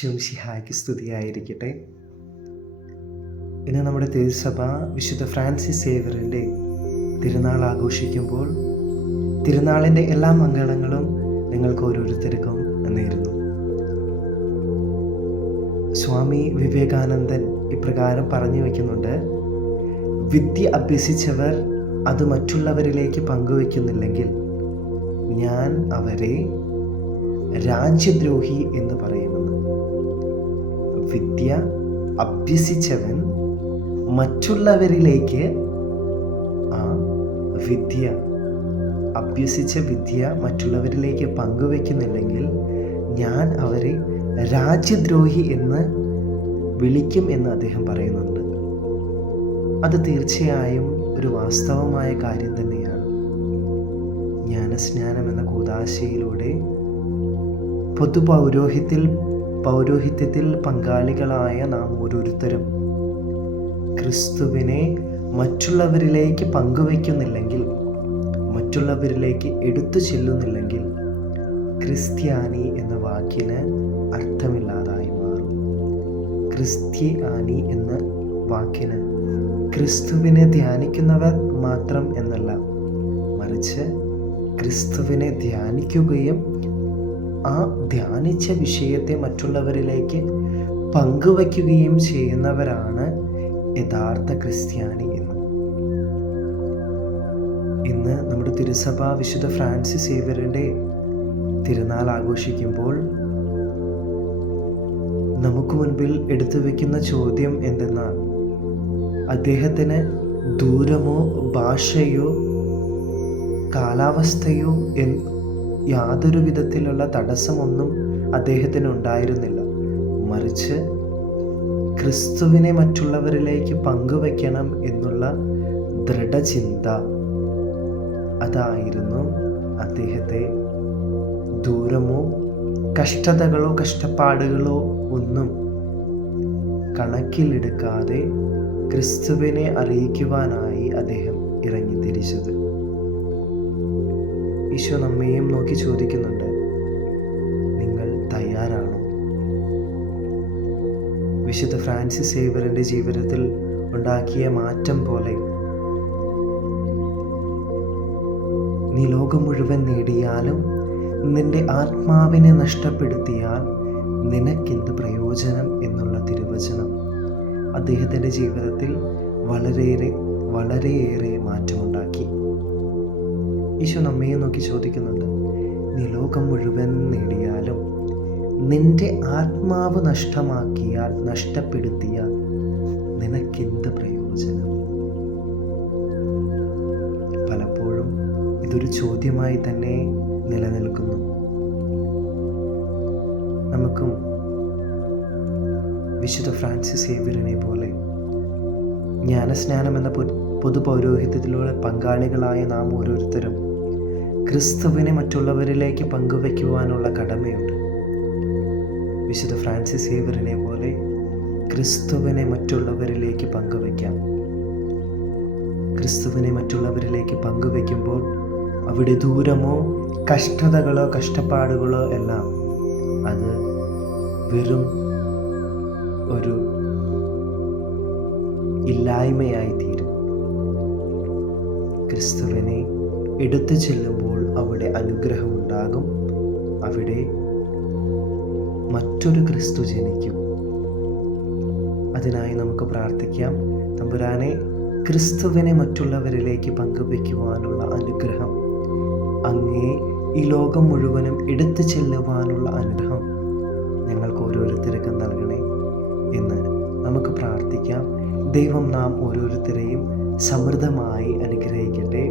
ഈശോമിശിഹായ്ക്ക് സ്തുതിയായിരിക്കട്ടെ. ഇന്ന് നമ്മുടെ തിരുസഭ വിശുദ്ധ ഫ്രാൻസിസ് സേവ്യറിൻ്റെ തിരുനാൾ ആഘോഷിക്കുമ്പോൾ തിരുനാളിൻ്റെ എല്ലാ മംഗളങ്ങളും നിങ്ങൾക്ക് ഓരോരുത്തർക്കും നേരുന്നു. സ്വാമി വിവേകാനന്ദൻ ഇപ്രകാരം പറഞ്ഞു വയ്ക്കുന്നുണ്ട്: വിദ്യ അഭ്യസിച്ചവർ അത് മറ്റുള്ളവരിലേക്ക് പങ്കുവയ്ക്കുന്നില്ലെങ്കിൽ ഞാൻ അവരെ രാജ്യദ്രോഹി എന്ന് പറയുമെന്ന്. വിദ്യ അഭ്യസിച്ചവൻ മറ്റുള്ളവരിലേക്ക് അഭ്യസിച്ച വിദ്യ മറ്റുള്ളവരിലേക്ക് പങ്കുവയ്ക്കുന്നില്ലെങ്കിൽ ഞാൻ അവരെ രാജ്യദ്രോഹി എന്ന് വിളിക്കും എന്ന് അദ്ദേഹം പറയുന്നുണ്ട്. അത് തീർച്ചയായും ഒരു വാസ്തവമായ കാര്യം തന്നെയാണ്. ജ്ഞാനസ്നാനം എന്ന കൂദാശയിലൂടെ പൗരോഹിത്യത്തിൽ പങ്കാളികളായ നാം ഓരോരുത്തരും ക്രിസ്തുവിനെ മറ്റുള്ളവരിലേക്ക് പങ്കുവയ്ക്കുന്നില്ലെങ്കിൽ, മറ്റുള്ളവരിലേക്ക് എടുത്തു ചെല്ലുന്നില്ലെങ്കിൽ ക്രിസ്ത്യാനി എന്ന വാക്കിന് അർത്ഥമില്ലാതായി മാറും. ക്രിസ്ത്യാനി എന്ന വാക്കിന് ക്രിസ്തുവിനെ ധ്യാനിക്കുന്നവർ മാത്രം എന്നല്ല, മറിച്ച് ക്രിസ്തുവിനെ ധ്യാനിക്കുകയും ആ ധ്യാനിച്ച വിഷയത്തെ മറ്റുള്ളവരിലേക്ക് പങ്കുവയ്ക്കുകയും ചെയ്യുന്നവരാണ് യഥാർത്ഥ ക്രിസ്ത്യാനി എന്ന്. ഇന്ന് നമ്മുടെ തിരുസഭ വിശുദ്ധ ഫ്രാൻസിസ് സേവ്യറിൻ്റെ തിരുനാൾ ആഘോഷിക്കുമ്പോൾ നമുക്ക് മുൻപിൽ എടുത്തു വയ്ക്കുന്ന ചോദ്യം എന്തെന്നാൽ, അദ്ദേഹത്തിന് ദൂരമോ ഭാഷയോ കാലാവസ്ഥയോ യാതൊരു വിധത്തിലുള്ള തടസ്സമൊന്നും അദ്ദേഹത്തിന് ഉണ്ടായിരുന്നില്ല. മറിച്ച് ക്രിസ്തുവിനെ മറ്റുള്ളവരിലേക്ക് പങ്കുവയ്ക്കണം എന്നുള്ള ദൃഢചിന്ത അതായിരുന്നു അദ്ദേഹത്തെ ദൂരമോ കഷ്ടതകളോ കഷ്ടപ്പാടുകളോ ഒന്നും കണക്കിലെടുക്കാതെ ക്രിസ്തുവിനെ അറിയിക്കുവാനായി അദ്ദേഹം ഇറങ്ങിത്തിരിച്ചത്. ഈശോ നമ്മയും നോക്കി ചോദിക്കുന്നുണ്ട്: നിങ്ങൾ തയ്യാറാണോ? വിശുദ്ധ ഫ്രാൻസിസ് സേവ്യറിൻ്റെ ജീവിതത്തിൽ ഉണ്ടാക്കിയ മാറ്റം പോലെ നീ ലോകം മുഴുവൻ നേടിയാലും നിന്റെ ആത്മാവിനെ നഷ്ടപ്പെടുത്തിയാൽ നിനക്കെന്ത് പ്രയോജനം എന്നുള്ള തിരുവചനം അദ്ദേഹത്തിൻ്റെ ജീവിതത്തിൽ വളരെയേറെ മാറ്റമുണ്ടാക്കി. ഈശോ നമ്മയെ നോക്കി ചോദിക്കുന്നുണ്ട്: നീ ലോകം മുഴുവൻ നേടിയാലും നിന്റെ ആത്മാവ് നഷ്ടപ്പെടുത്തിയാൽ നിനക്കെന്ത് പ്രയോജനം? പലപ്പോഴും ഇതൊരു ചോദ്യമായി തന്നെ നിലനിൽക്കുന്നു. നമുക്കും വിശുദ്ധ ഫ്രാൻസിസ് സേവ്യറിനെ പോലെ ജ്ഞാനസ്നാനം എന്ന പൊതുപൗരോഹിത്യത്തിലൂടെ പങ്കാളികളായ നാം ഓരോരുത്തരും ക്രിസ്തുവിനെ മറ്റുള്ളവരിലേക്ക് പങ്കുവയ്ക്കുവാനുള്ള കടമയുണ്ട്. വിശുദ്ധ ഫ്രാൻസിസ് സേവ്യറിനെ പോലെ ക്രിസ്തുവിനെ മറ്റുള്ളവരിലേക്ക് പങ്കുവയ്ക്കാം. ക്രിസ്തുവിനെ മറ്റുള്ളവരിലേക്ക് പങ്കുവയ്ക്കുമ്പോൾ അവിടെ ദൂരമോ കഷ്ടതകളോ കഷ്ടപ്പാടുകളോ എല്ലാം അത് വെറും ഒരു ഇല്ലായ്മയായി തീരും. ക്രിസ്തുവിനെ എടുത്തു ചെല്ലുമ്പോൾ അവിടെ അനുഗ്രഹമുണ്ടാകും. അവിടെ മറ്റൊരു ക്രിസ്തു ജനിക്കും. അതിനായി നമുക്ക് പ്രാർത്ഥിക്കാം: തമ്പുരാനെ, ക്രിസ്തുവിനെ മറ്റുള്ളവരിലേക്ക് പങ്കുവയ്ക്കുവാനുള്ള അനുഗ്രഹം, അങ്ങേ ഈ ലോകം മുഴുവനും എടുത്തു ചെല്ലുവാനുള്ള അനുഗ്രഹം ഞങ്ങൾക്ക് ഓരോരുത്തർക്കും നൽകണേ എന്ന് നമുക്ക് പ്രാർത്ഥിക്കാം. ദൈവം നാം ഓരോരുത്തരെയും സമൃദ്ധമായി അനുഗ്രഹിക്കട്ടെ.